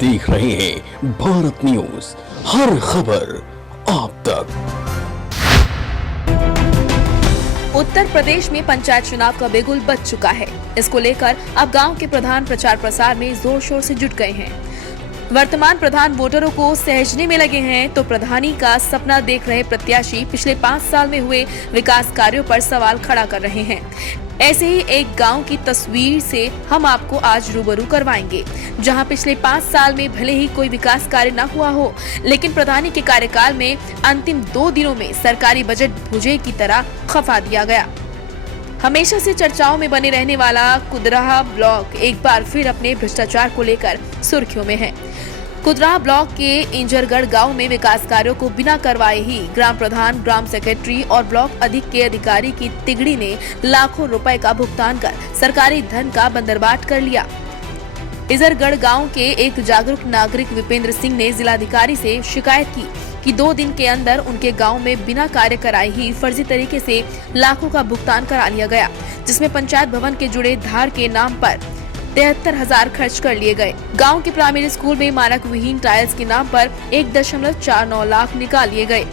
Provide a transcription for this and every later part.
देख रहे हैं भारत न्यूज, हर खबर आप तक। उत्तर प्रदेश में पंचायत चुनाव का बिगुल बज चुका है। इसको लेकर अब गांव के प्रधान प्रचार प्रसार में जोर शोर से जुट गए हैं। वर्तमान प्रधान वोटरों को सहेजने में लगे हैं, तो प्रधानी का सपना देख रहे प्रत्याशी पिछले 5 साल में हुए विकास कार्यों पर सवाल खड़ा कर रहे हैं। ऐसे ही एक गांव की तस्वीर से हम आपको आज रूबरू करवाएंगे, जहां पिछले 5 साल में भले ही कोई विकास कार्य न हुआ हो, लेकिन प्रधानी के कार्यकाल में अंतिम 2 दिनों में सरकारी बजट भुजे की तरह खफा दिया गया। हमेशा से चर्चाओं में बने रहने वाला कुदराहा ब्लॉक एक बार फिर अपने भ्रष्टाचार को लेकर सुर्खियों में है। कुदराहा ब्लॉक के इंजरगढ़ गांव में विकास कार्यों को बिना करवाए ही ग्राम प्रधान, ग्राम सेक्रेटरी और ब्लॉक के अधिकारी की तिगड़ी ने लाखों रुपए का भुगतान कर सरकारी धन का बंदरबाट कर लिया। इंजरगढ़ गांव के एक जागरूक नागरिक विपेंद्र सिंह ने जिलाधिकारी से शिकायत की कि 2 दिन के अंदर उनके गांव में बिना कार्य कराए ही फर्जी तरीके से लाखों का भुगतान करा लिया गया, जिसमें पंचायत भवन के जुड़े धार के नाम पर 73,000 खर्च कर लिए गए। गांव के प्राइमरी स्कूल में मानक विहीन टाइल्स के नाम पर 1.49 लाख निकाल लिए गए।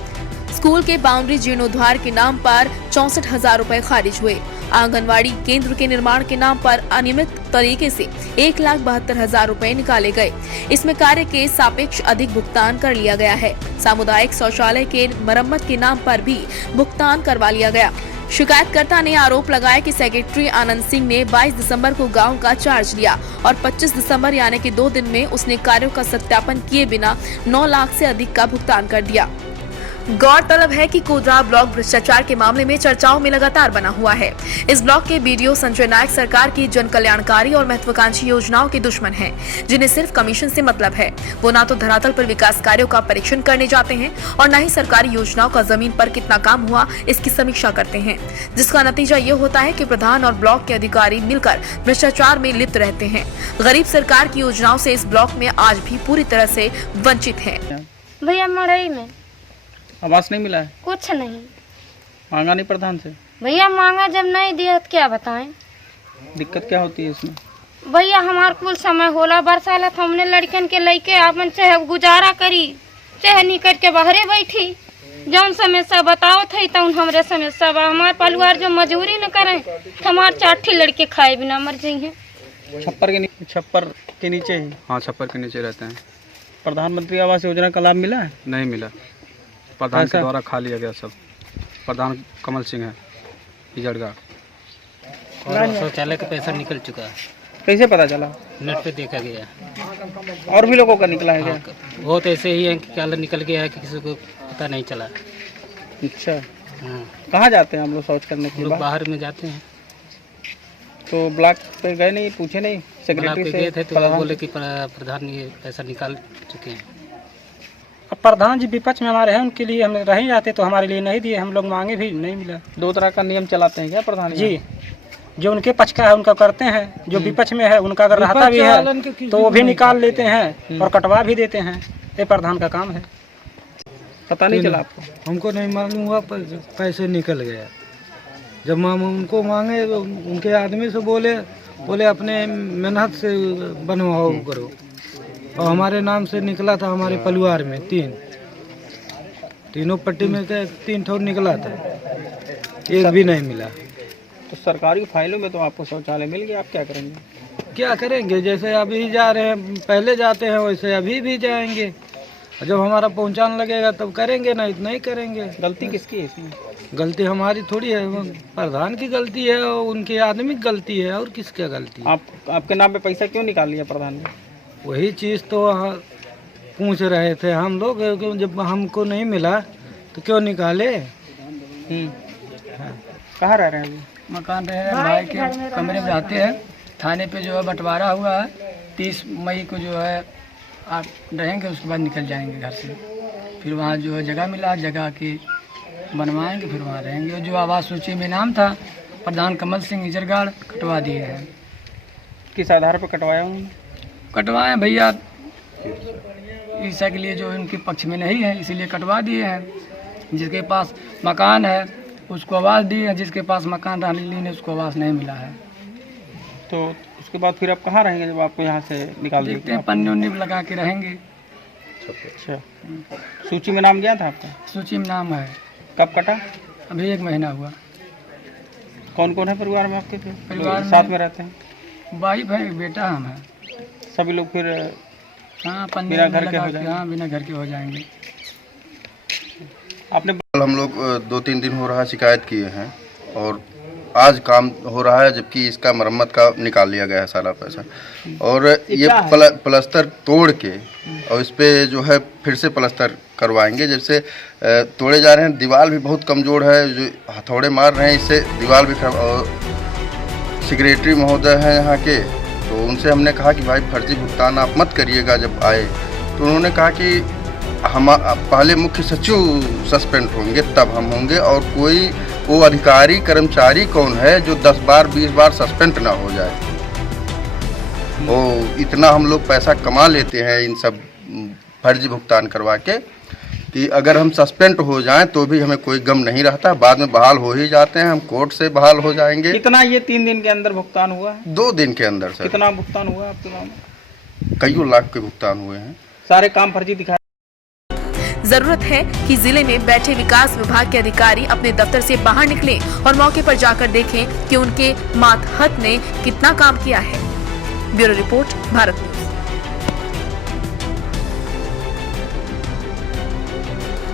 स्कूल के बाउंड्री जीर्णोद्धार के नाम पर 64,000 रुपए खारिज हुए। आंगनवाड़ी केंद्र के निर्माण के नाम पर अनियमित तरीके से 1,72,000 रुपए निकाले गए। इसमें कार्य के सापेक्ष अधिक भुगतान कर लिया गया है। सामुदायिक शौचालय के मरम्मत के नाम पर भी भुगतान करवा लिया गया। शिकायतकर्ता ने आरोप लगाया कि सेक्रेटरी आनंद सिंह ने 22 दिसंबर को गांव का चार्ज लिया और 25 दिसंबर यानी कि 2 दिन में उसने कार्यों का सत्यापन किए बिना 9 लाख से अधिक का भुगतान कर दिया। गौरतलब है कि कुदराहा ब्लॉक भ्रष्टाचार के मामले में चर्चाओं में लगातार बना हुआ है। इस ब्लॉक के बीडीओ संजय नायक सरकार की जन कल्याणकारी और महत्वाकांक्षी योजनाओं के दुश्मन हैं, जिन्हें सिर्फ कमीशन से मतलब है। वो ना तो धरातल पर विकास कार्यों का परीक्षण करने जाते हैं और न ही सरकारी योजनाओं का जमीन पर कितना काम हुआ इसकी समीक्षा करते हैं, जिसका नतीजा ये होता है कि प्रधान और ब्लॉक के अधिकारी मिलकर भ्रष्टाचार में लिप्त रहते हैं। गरीब सरकार की योजनाओं से इस ब्लॉक में आज भी पूरी तरह से वंचित है। भैया मड़ई में आवास नहीं मिला है? कुछ नहीं मांगा नहीं प्रधान से? भैया मांगा, जब नहीं दिया तो क्या बताएं। दिक्कत क्या होती है इसमें? भैया हमार कुल समय होला बरसाला तो हमने लड़कन के लेके अपन चाहे गुजारा करी चाहे निकट के बाहरे बैठी, जौन समस्या बताओ थे तो हमरे समस्या बा। हमार परिवार जो मजदूरी न करें हमार 4 लड़के खाए बिना मर जाइए। छप्पर के नीचे ही? हाँ, छप्पर के नीचे रहते हैं। प्रधानमंत्री आवास योजना का लाभ मिला है? नहीं मिला, प्रधान के द्वारा खा लिया गया सब। प्रधान कमल सिंह है इजड़गा। और शौचालय का पैसा निकल चुका है। कैसे पता चला? नेट पे देखा गया। और भी लोगों का निकला है क्या? बहुत ऐसे ही है कि क्या निकल गया है कि किसी को पता नहीं चला। अच्छा, हाँ, कहाँ जाते हैं हम लोग शौच करने के लोग बाद? बाहर में जाते हैं। तो ब्लॉक पे गए नहीं, पूछे नहीं सेक्रेटरी से? गए थे तो बोले कि प्रधान ये पैसा निकाल चुके हैं। अब प्रधान जी विपक्ष में हमारे हैं, उनके लिए हम रह जाते तो हमारे लिए नहीं दिए, हम लोग मांगे भी नहीं मिला। 2 तरह का नियम चलाते हैं क्या प्रधान जी? जो उनके पक्ष का है उनका करते हैं, जो विपक्ष में है उनका अगर रहता भी है तो वो भी निकाल लेते हैं और कटवा भी देते हैं। ये प्रधान का काम है। पता नहीं चला आपको? हमको नहीं मालूम हुआ, पैसे निकल गया। जब हम उनको मांगे तो उनके आदमी से बोले अपने मेहनत से बनवाओ करो, और हमारे नाम से निकला था। हमारे परिवार में तीनों पट्टी में 3 ठोर निकला था, एक भी नहीं मिला। तो सरकारी फाइलों में तो आपको शौचालय मिल गया, आप क्या करेंगे? क्या करेंगे? जैसे अभी जा रहे हैं, पहले जाते हैं वैसे अभी भी जाएंगे। जब हमारा पहुंचाने लगेगा तब करेंगे, नहीं तो नहीं करेंगे। गलती किसकी है इसमें? गलती हमारी थोड़ी है, वो प्रधान की गलती है और उनके आदमी की गलती है, और किसकी गलती है? आपके नाम पे पैसा क्यों निकाल लिया प्रधान ने? वही चीज़ तो पूछ रहे थे हम लोग, जब हमको नहीं मिला तो क्यों निकाले। कहाँ रह रहे हैं अभी? मकान रहे हैं, भाई के कमरे में रहते हैं। थाने पे जो है बंटवारा हुआ है, 30 मई को जो है आप रहेंगे, उसके बाद निकल जाएंगे घर से। फिर वहाँ जो है जगह मिला, जगह के बनवाएंगे, फिर वहाँ रहेंगे। जो आवास सूची में नाम था प्रधान कमल सिंह इजरगढ़, कटवा दिए हैं। किस आधार पर कटवाया उन्होंने? कटवाए भैया ईसा के लिए जो उनके पक्ष में नहीं है, इसीलिए कटवा दिए हैं। जिसके पास मकान है उसको आवास दी है, जिसके पास मकान रहने उसको आवास नहीं मिला है। तो उसके बाद फिर आप कहाँ रहेंगे जब आपको यहाँ से निकाल देखते हैं, पन्नी उन्नी लगा के रहेंगे। अच्छा, सूची में नाम गया था आपका? सूची में नाम है। कब कटा? अभी 1 महीना हुआ। कौन कौन है परिवार में आपके? फिर परिवार में साथ में रहते हैं? वाइफ है, एक बेटा हम है। सभी लोग फिर हाँ, पन्नी बिना घर के लगा हो जाएंगे? हाँ, बिना घर के हो जाएंगे। आपने हम लोग 2-3 दिन हो रहा है शिकायत किए हैं और आज काम हो रहा है, जबकि इसका मरम्मत का निकाल लिया गया है सारा पैसा। और ये प्लास्टर तोड़ के और इस पे जो है फिर से प्लास्टर करवाएंगे। जैसे तोड़े जा रहे हैं, दीवार भी बहुत कमज़ोर है, जो हथौड़े मार रहे हैं इससे दीवार भी खराब। और सेक्रेटरी महोदय हैं यहाँ के, तो उनसे हमने कहा कि भाई फर्जी भुगतान आप मत करिएगा जब आए। तो उन्होंने कहा कि हम पहले मुख्य सचिव सस्पेंड होंगे तब हम होंगे, और कोई वो अधिकारी कर्मचारी कौन है जो 10 बार 20 बार सस्पेंड ना हो जाए। वो इतना हम लोग पैसा कमा लेते हैं इन सब फर्जी भुगतान करवा के कि अगर हम सस्पेंड हो जाएं तो भी हमें कोई गम नहीं रहता, बाद में बहाल हो ही जाते हैं, हम कोर्ट से बहाल हो जाएंगे। कितना ये 3 दिन के अंदर भुगतान हुआ है? 2 दिन के अंदर सर। कितना भुगतान हुआ आपके गाँव में? कईयों लाख के भुगतान हुए हैं। सारे काम फर्जी दिखाए। जरूरत है कि जिले में बैठे विकास विभाग के अधिकारी अपने दफ्तर से बाहर निकलें और मौके पर जाकर देखें कि उनके मातहत ने कितना काम किया है। Bureau report, Bharat news.